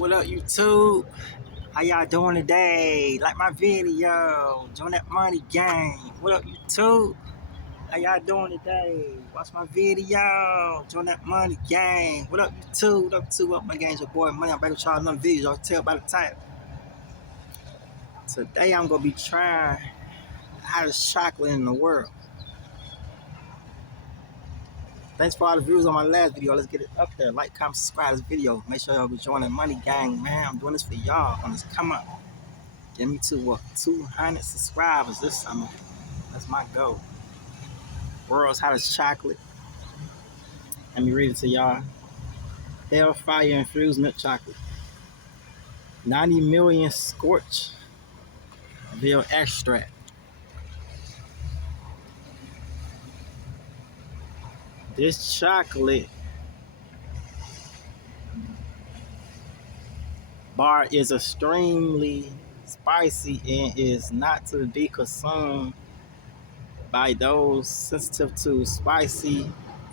What up, YouTube? How y'all doing today? Like my video. Join that money gang. What up, YouTube? How y'all doing today? Watch my video. Join that money gang. What up, YouTube? What up, YouTube? What up, my gang? It's your boy Money. I'm back with y'all another video. Y'all tell by the title. Today I'm gonna be trying the hottest chocolate in the world. Thanks for all the views on my last video. Let's get it up there. Like, comment, subscribe to this video. Make sure y'all be joining Money Gang, man. I'm doing this for y'all on this come up. Get me to 200 subscribers this summer. That's my goal. World's hottest chocolate. Let me read it to y'all. Hellfire infused milk chocolate. 90 million Scorchville extract. This chocolate bar is extremely spicy and is not to be consumed by those sensitive to spicy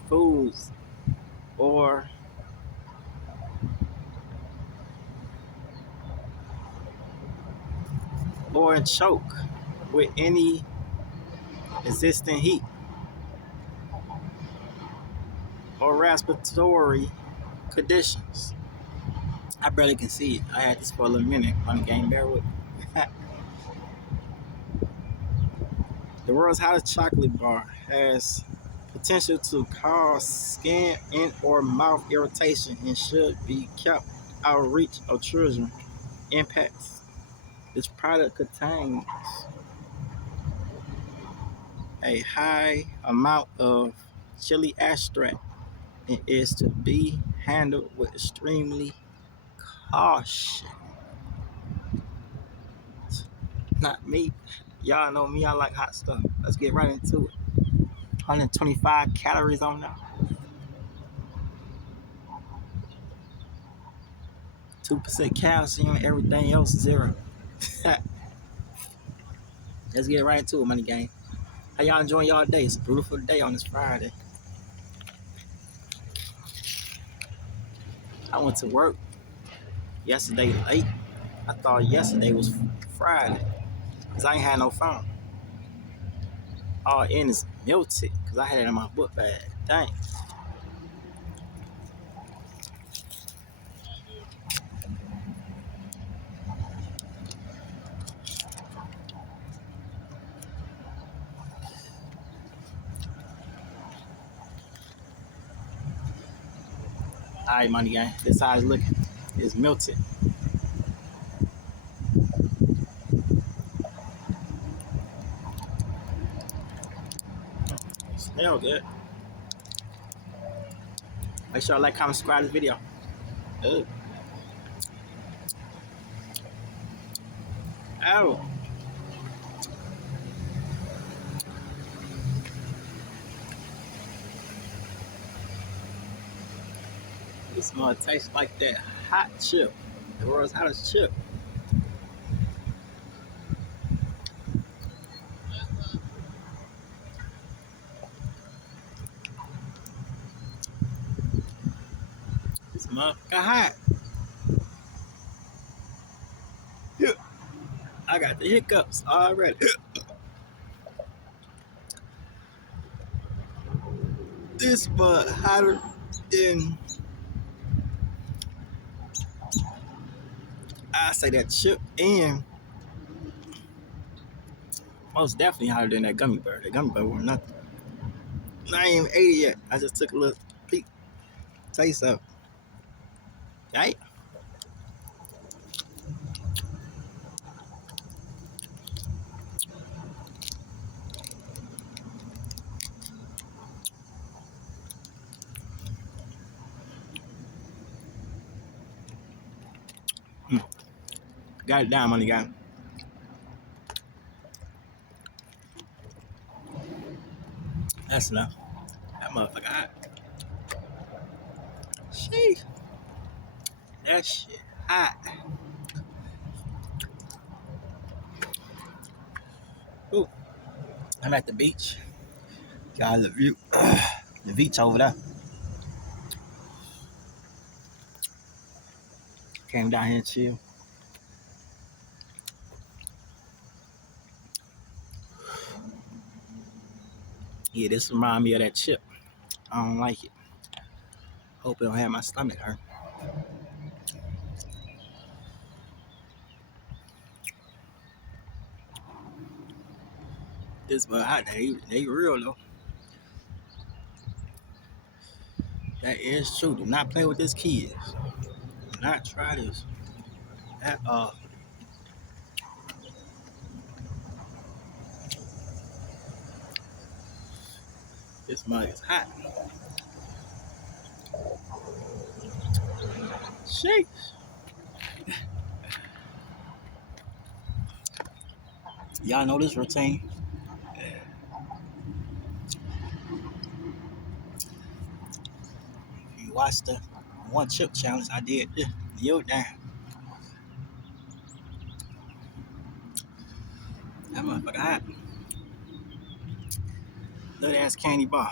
foods or choke with any existing heat or respiratory conditions. I barely can see it. I had this for a little minute on the game. Bear with me. The world's hottest chocolate bar has potential to cause skin and or mouth irritation and should be kept out of reach of children and pets. This product contains a high amount of chili extract and is to be handled with extremely caution. Not me. Y'all know me, I like hot stuff. Let's get right into it. 125 calories on that. 2% calcium, everything else 0. Let's get right into it, money gang. How y'all enjoying y'all day? It's a beautiful day on this Friday. I went to work yesterday late. I thought yesterday was Friday because I ain't had no phone. All in is melted because I had it in my book bag. Dang. Alright, money gang. This how it's looking. It's melted. Smell good. Make sure you like, comment, subscribe to this video. Ugh. Oh. This mud tastes like that hot chip. The world's hottest chip. This motherfucker hot. Yeah. I got the hiccups already. This mud hotter than I say that chip, and most definitely hotter than that gummy bear. The gummy bear was nothing. I ain't even ate it yet. I just took a little peek. Taste of it. Right? Got it down, money guy. That's enough. That motherfucker hot. Sheesh. That shit hot. Ooh. I'm at the beach. Got the view. The beach over there. Came down here and chill. Yeah, this remind me of that chip. I don't like it. Hope it don't have my stomach hurt. This but hot. They real though. That is true. Do not play with this kids. Do not try this at all. This mug is hot. Shake. Y'all know this routine. You watch the one chip challenge I did. Yo, damn. That motherfucker hot. Little ass candy bar.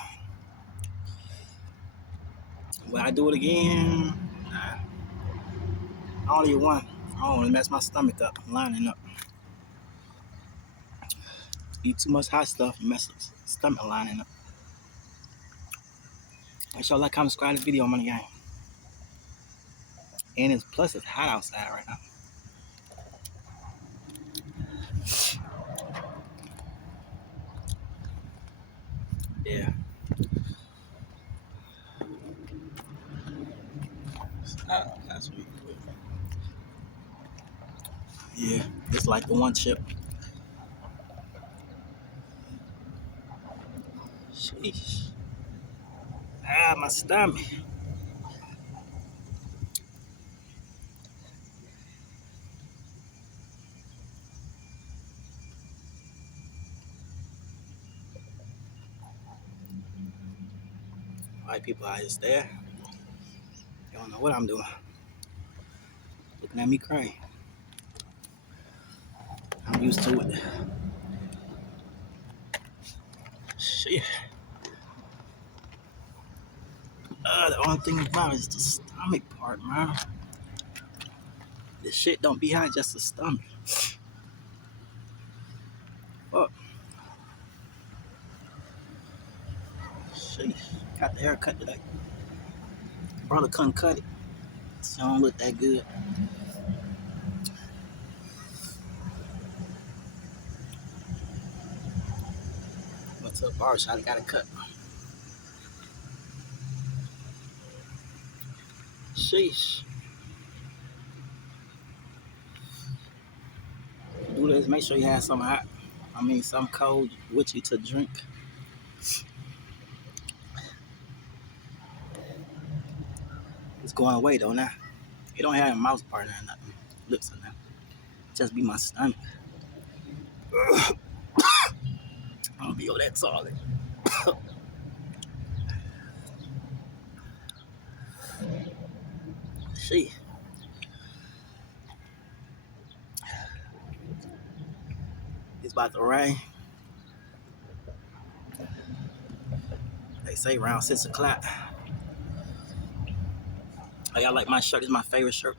Will I do it again? Nah. Only one. I don't want to mess my stomach up. I'm lining up. Eat too much hot stuff, you mess up stomach lining up. Make sure like, comment, subscribe to this video, money gang. And it's hot outside right now. Yeah. That's really good. Yeah, it's like the one chip. Sheesh. My stomach. White people out here stare. You don't know what I'm doing. Looking at me crying. I'm used to it. Shit. The only thing about it is the stomach part, man. This shit don't be hot, just the stomach. Fuck. Shit. Got the haircut today. Brother couldn't cut it. So it don't look that good. Went to a bar shop, got a cut. Sheesh. Do this, make sure you have something hot. Something cold with you to drink. It's going away though now. It don't have a mouth part or nothing. Lips or nothing. Just be my stomach. I'm gonna be over that solid. Shit. It's about to rain. They say around 6 o'clock. Oh, y'all like my shirt? It's my favorite shirt.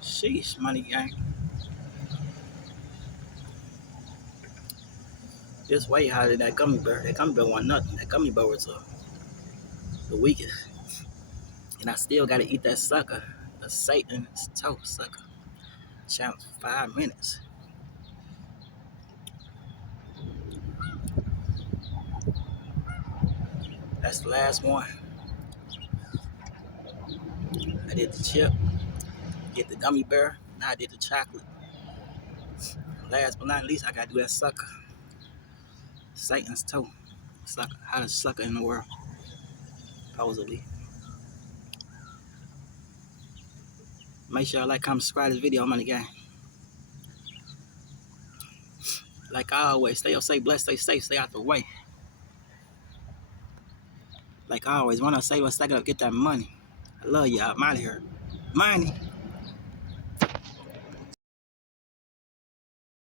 Sheesh, money gang. Just wait how did that gummy bear. That gummy bear wasn't nothing. That gummy bear was the weakest. And I still gotta eat that sucker. The Satan's toe sucker. Challenge 5 minutes. That's the last one. I did the chip, get the gummy bear, now I did the chocolate. Last but not least, I gotta do that sucker. Satan's toe. Sucker. Hottest sucker in the world. Supposedly. Make sure y'all like, comment, subscribe to this video, money gang. Like I always, stay up, stay blessed, stay safe, stay out the way. Like I always, when I say what's stack up, get that money. I love y'all. I'm out of here. Money.